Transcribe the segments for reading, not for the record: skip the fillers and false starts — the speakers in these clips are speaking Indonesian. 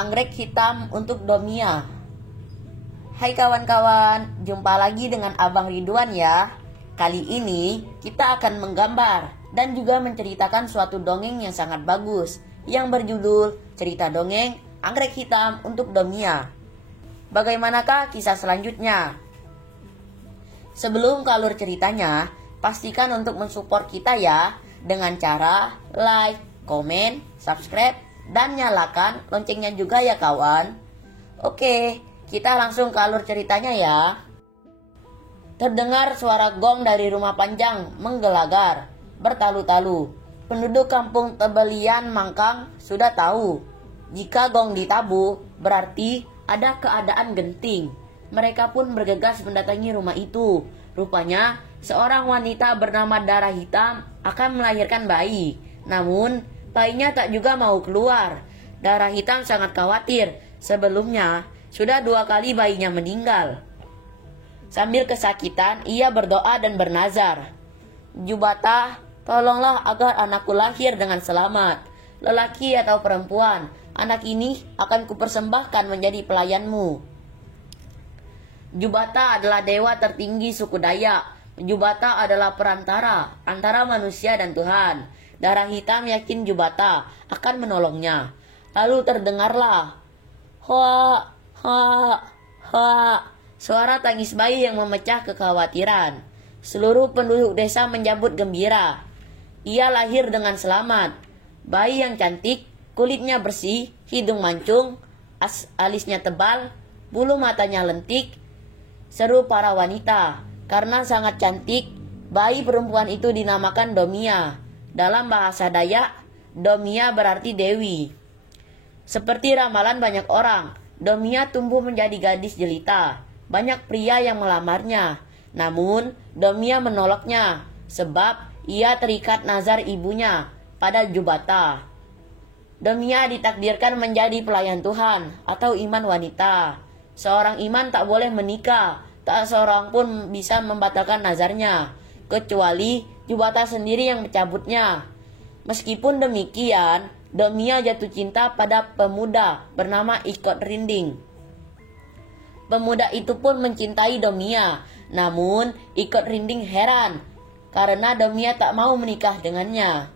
anggrek hitam untuk Domia. Hai kawan-kawan, jumpa lagi dengan Abang Ridwan ya. Kali ini kita akan menggambar dan juga menceritakan suatu dongeng yang sangat bagus yang berjudul Cerita Dongeng Anggrek Hitam untuk Domia. Bagaimanakah kisah selanjutnya? Sebelum ke alur ceritanya, pastikan untuk mensupport kita ya dengan cara like, komen, subscribe, dan nyalakan loncengnya juga ya kawan. Oke, kita langsung ke alur ceritanya ya. Terdengar suara gong dari rumah panjang menggelagar, bertalu-talu. Penduduk kampung Tebelian Mangkang sudah tahu, jika gong ditabu berarti ada keadaan genting. Mereka pun bergegas mendatangi rumah itu. Rupanya seorang wanita bernama Darah Hitam akan melahirkan bayi. Namun bayinya tak juga mau keluar. Darah Hitam sangat khawatir. Sebelumnya sudah 2 kali bayinya meninggal. Sambil kesakitan ia berdoa dan bernazar, "Jubata, tolonglah agar anakku lahir dengan selamat. Lelaki atau perempuan, anak ini akan kupersembahkan menjadi pelayanmu." Jubata adalah dewa tertinggi suku Dayak. Jubata adalah perantara antara manusia dan Tuhan. Darah Hitam yakin Jubata akan menolongnya. Lalu terdengarlah hoa, hoa, hoa, suara tangis bayi yang memecah kekhawatiran. Seluruh penduduk desa menyambut gembira. Ia lahir dengan selamat. Bayi yang cantik, kulitnya bersih, hidung mancung, alisnya tebal, bulu matanya lentik. Seru para wanita. Karena sangat cantik, bayi perempuan itu dinamakan Domia. Dalam bahasa Dayak, Domia berarti dewi. Seperti ramalan banyak orang, Domia tumbuh menjadi gadis jelita. Banyak pria yang melamarnya. Namun, Domia menolaknya sebab ia terikat nazar ibunya pada Jubata. Domia ditakdirkan menjadi pelayan Tuhan atau iman wanita. Seorang iman tak boleh menikah, tak seorang pun bisa membatalkan nazarnya, kecuali Jubata sendiri yang mencabutnya. Meskipun demikian, Domia jatuh cinta pada pemuda bernama Ikot Rinding. Pemuda itu pun mencintai Domia, namun Ikot Rinding heran karena Domia tak mau menikah dengannya.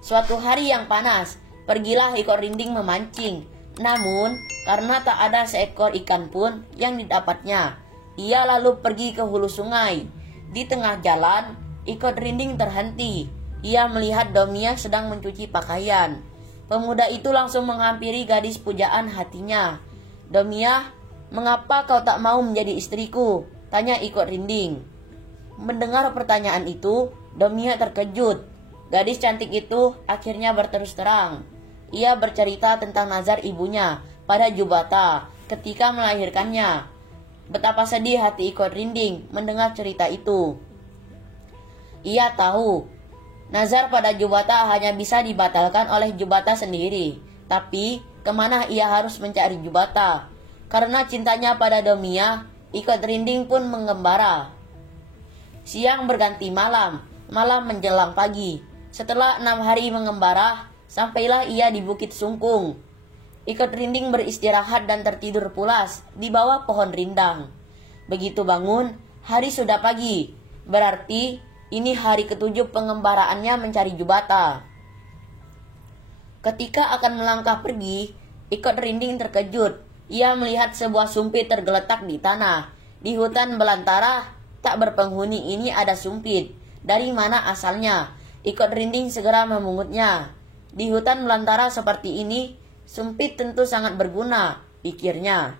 Suatu hari yang panas, pergilah Ikot Rinding memancing. Namun, karena tak ada seekor ikan pun yang didapatnya, ia lalu pergi ke hulu sungai. Di tengah jalan, Ikot Rinding terhenti. Ia melihat Domia sedang mencuci pakaian. Pemuda itu langsung menghampiri gadis pujaan hatinya. "Domia, mengapa kau tak mau menjadi istriku?" tanya Ikot Rinding. Mendengar pertanyaan itu, Domia terkejut. Gadis cantik itu akhirnya berterus terang. Ia bercerita tentang nazar ibunya pada Jubata ketika melahirkannya. Betapa sedih hati Ikot Rinding mendengar cerita itu. Ia tahu nazar pada Jubata hanya bisa dibatalkan oleh Jubata sendiri. Tapi kemana ia harus mencari Jubata? Karena cintanya pada Domia, Ikot Rinding pun mengembara. Siang berganti malam, malam menjelang pagi. Setelah 6 hari mengembara, sampailah ia di Bukit Sungkung. Ikot Rinding beristirahat dan tertidur pulas di bawah pohon rindang. Begitu bangun, hari sudah pagi. Berarti ini hari ke-7 pengembaraannya mencari Jubata. Ketika akan melangkah pergi, Ikot Rinding terkejut. Ia melihat sebuah sumpit tergeletak di tanah. Di hutan belantara tak berpenghuni ini ada sumpit. Dari mana asalnya? Ikot Rinding segera memungutnya. Di hutan belantara seperti ini, sumpit tentu sangat berguna, pikirnya.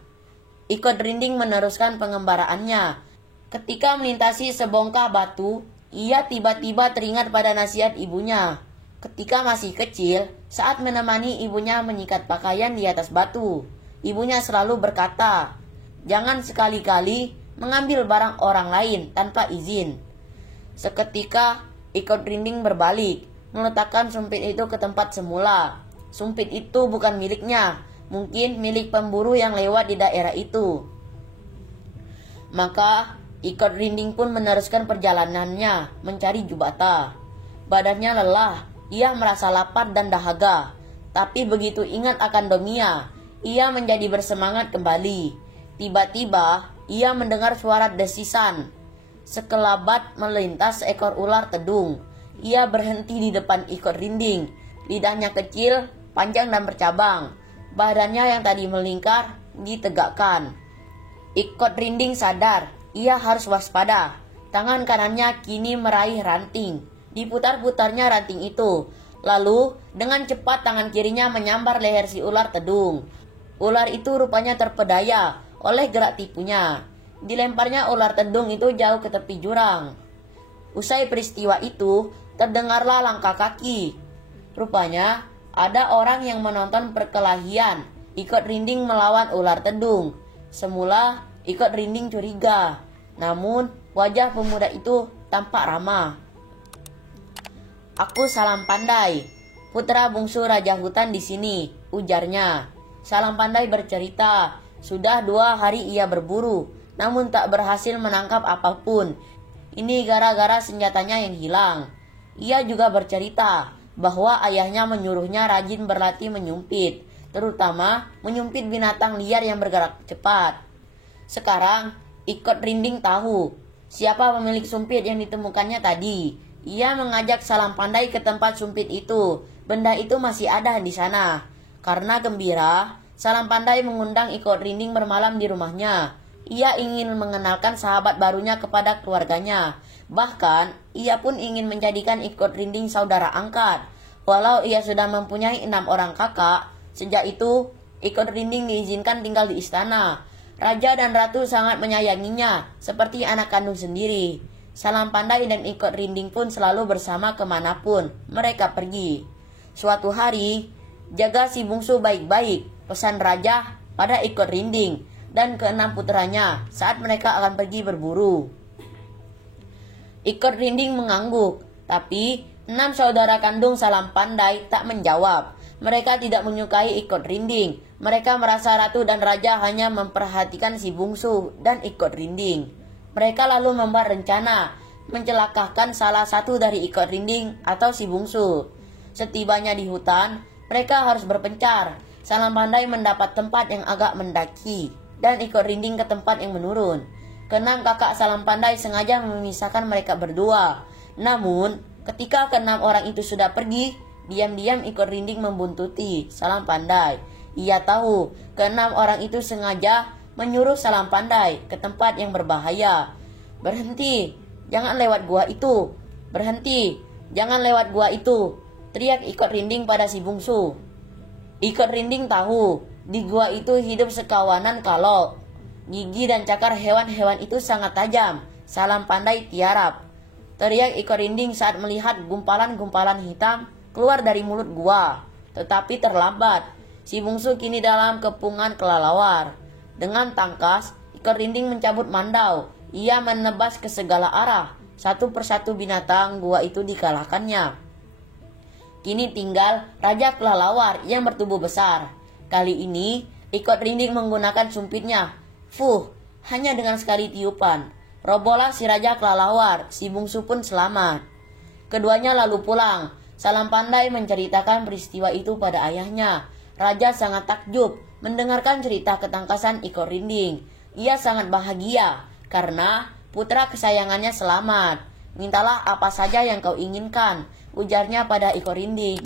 Ikot Rinding meneruskan pengembaraannya. Ketika melintasi sebongkah batu, ia tiba-tiba teringat pada nasihat ibunya. Ketika masih kecil, saat menemani ibunya menyikat pakaian di atas batu, ibunya selalu berkata, "Jangan sekali-kali mengambil barang orang lain tanpa izin." Seketika, Ikot Rinding berbalik, meletakkan sumpit itu ke tempat semula. Sumpit itu bukan miliknya, mungkin milik pemburu yang lewat di daerah itu. Maka Ikot Rinding pun meneruskan perjalanannya mencari Jubata. Badannya lelah, ia merasa lapar dan dahaga. Tapi begitu ingat akan Domia, ia menjadi bersemangat kembali. Tiba-tiba, ia mendengar suara desisan. Sekelebat melintas seekor ular tedung. Ia berhenti di depan Ikot Rinding. Lidahnya kecil, panjang dan bercabang. Badannya yang tadi melingkar, ditegakkan. Ikot Rinding sadar, ia harus waspada. Tangan kanannya kini meraih ranting. Diputar-putarnya ranting itu. Lalu, dengan cepat tangan kirinya menyambar leher si ular tedung. Ular itu rupanya terpedaya oleh gerak tipunya. Dilemparnya ular tedung itu jauh ke tepi jurang. Usai peristiwa itu, terdengarlah langkah kaki. Rupanya, ada orang yang menonton perkelahian Ikot Rinding melawan ular tedung. Semula, Ikot Rinding curiga. Namun, wajah pemuda itu tampak ramah. "Aku Salam Pandai, putra bungsu Raja Hutan di sini," ujarnya. Salam Pandai bercerita, sudah 2 hari ia berburu, namun tak berhasil menangkap apapun. Ini gara-gara senjatanya yang hilang. Ia juga bercerita bahwa ayahnya menyuruhnya rajin berlatih menyumpit, terutama menyumpit binatang liar yang bergerak cepat. Sekarang, Ikot Rinding tahu siapa pemilik sumpit yang ditemukannya tadi. Ia mengajak Salam Pandai ke tempat sumpit itu. Benda itu masih ada di sana. Karena gembira, Salam Pandai mengundang Ikot Rinding bermalam di rumahnya. Ia ingin mengenalkan sahabat barunya kepada keluarganya. Bahkan, ia pun ingin menjadikan Ikot Rinding saudara angkat. Walau ia sudah mempunyai 6 orang kakak, sejak itu Ikot Rinding diizinkan tinggal di istana. Raja dan ratu sangat menyayanginya, seperti anak kandung sendiri. Salam Pandai dan Ikot Rinding pun selalu bersama kemanapun mereka pergi. Suatu hari, jaga si bungsu baik-baik, pesan raja pada Ikot Rinding dan ke-6 putranya saat mereka akan pergi berburu. Ikot Rinding mengangguk, tapi 6 saudara kandung Salam Pandai tak menjawab. Mereka tidak menyukai Ikot Rinding. Mereka merasa ratu dan raja hanya memperhatikan si bungsu dan Ikot Rinding. Mereka lalu membuat rencana mencelakakan salah satu dari Ikot Rinding atau si bungsu. Setibanya di hutan, mereka harus berpencar. Salam Pandai mendapat tempat yang agak mendaki dan Ikot Rinding ke tempat yang menurun. Ke-6 kakak Salam Pandai sengaja memisahkan mereka berdua. Namun, ketika ke-6 orang itu sudah pergi, diam-diam Ikot Rinding membuntuti Salam Pandai. Ia tahu ke-6 orang itu sengaja menyuruh Salam Pandai ke tempat yang berbahaya. "Berhenti, jangan lewat gua itu. Berhenti, jangan lewat gua itu," teriak Ikot Rinding pada si bungsu. Ikot Rinding tahu di gua itu hidup sekawanan kalok. Gigi dan cakar hewan-hewan itu sangat tajam. Salam Pandai tiarap. Teriak Ikot Rinding saat melihat gumpalan-gumpalan hitam keluar dari mulut gua. Tetapi terlambat. Si bungsu kini dalam kepungan kelelawar. Dengan tangkas, Ikot Rinding mencabut mandau. Ia menebas ke segala arah. Satu persatu binatang gua itu dikalahkannya. Kini tinggal Raja Kelelawar yang bertubuh besar. Kali ini, Ikot Rinding menggunakan sumpitnya. Hanya dengan sekali tiupan. Robohlah si Raja Kelelawar, si bungsu pun selamat. Keduanya lalu pulang. Salam Pandai menceritakan peristiwa itu pada ayahnya. Raja sangat takjub mendengarkan cerita ketangkasan Ikot Rinding. Ia sangat bahagia karena putra kesayangannya selamat. "Mintalah apa saja yang kau inginkan," ujarnya pada Ikot Rinding.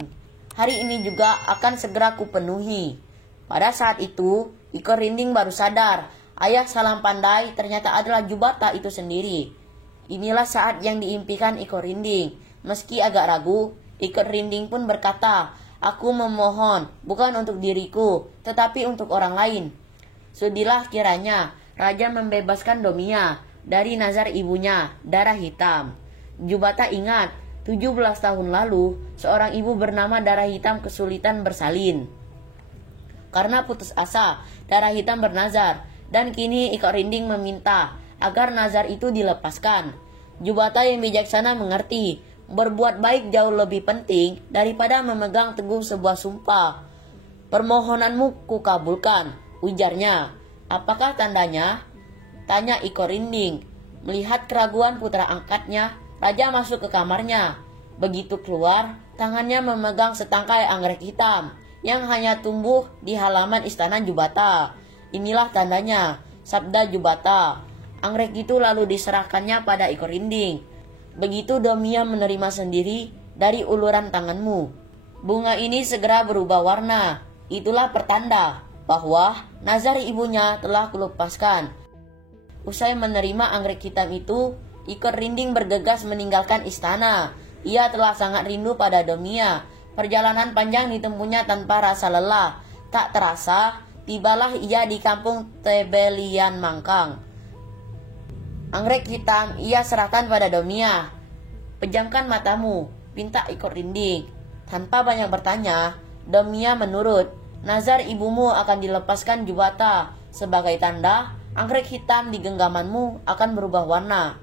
"Hari ini juga akan segera kupenuhi." Pada saat itu, Ikot Rinding baru sadar, ayah Salam Pandai ternyata adalah Jubata itu sendiri. Inilah saat yang diimpikan Ikot Rinding. Meski agak ragu, Ikot Rinding pun berkata, "Aku memohon, bukan untuk diriku, tetapi untuk orang lain." Sudilah kiranya raja membebaskan Domia dari nazar ibunya, Darah Hitam. Jubata ingat, 17 tahun lalu, seorang ibu bernama Darah Hitam kesulitan bersalin. Karena putus asa, Darah Hitam bernazar, dan kini Ikot Rinding meminta agar nazar itu dilepaskan. Jubata yang bijaksana mengerti, berbuat baik jauh lebih penting daripada memegang teguh sebuah sumpah. "Permohonanmu kukabulkan," ujarnya. "Apakah tandanya?" tanya Ikot Rinding. Melihat keraguan putra angkatnya, raja masuk ke kamarnya. Begitu keluar, tangannya memegang setangkai anggrek hitam. yang hanya tumbuh di halaman istana Jubata. Inilah tandanya, sabda Jubata. Anggrek itu lalu diserahkannya pada ekor rinding. Begitu Domia menerima sendiri dari uluran tanganmu. Bunga ini segera berubah warna. Itulah pertanda bahwa nazar ibunya telah kulepaskan. Usai menerima anggrek hitam itu, ekor rinding bergegas meninggalkan istana. Ia telah sangat rindu pada Domia. Perjalanan panjang ditempuhnya tanpa rasa lelah. Tak terasa, tibalah ia di kampung Tebelian Mangkang. Anggrek hitam ia serahkan pada Domia. Pejamkan matamu, pinta ekor rinding. Tanpa banyak bertanya, Domia menurut. Nazar ibumu akan dilepaskan Jubata. Sebagai tanda, anggrek hitam di genggamanmu akan berubah warna.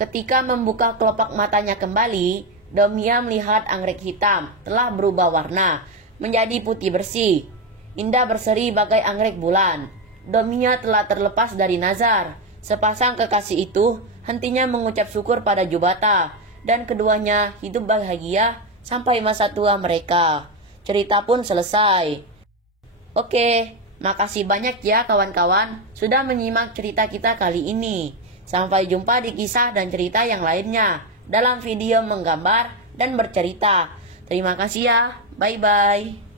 Ketika membuka kelopak matanya kembali, Domia melihat anggrek hitam telah berubah warna menjadi putih bersih. Indah berseri bagai anggrek bulan. Domia telah terlepas dari nazar. Sepasang kekasih itu hentinya mengucap syukur pada Jubata, dan keduanya hidup bahagia sampai masa tua mereka. Cerita pun selesai. Oke, makasih banyak ya kawan-kawan sudah menyimak cerita kita kali ini. Sampai jumpa di kisah dan cerita yang lainnya dalam video menggambar dan bercerita. Terima kasih ya, bye-bye.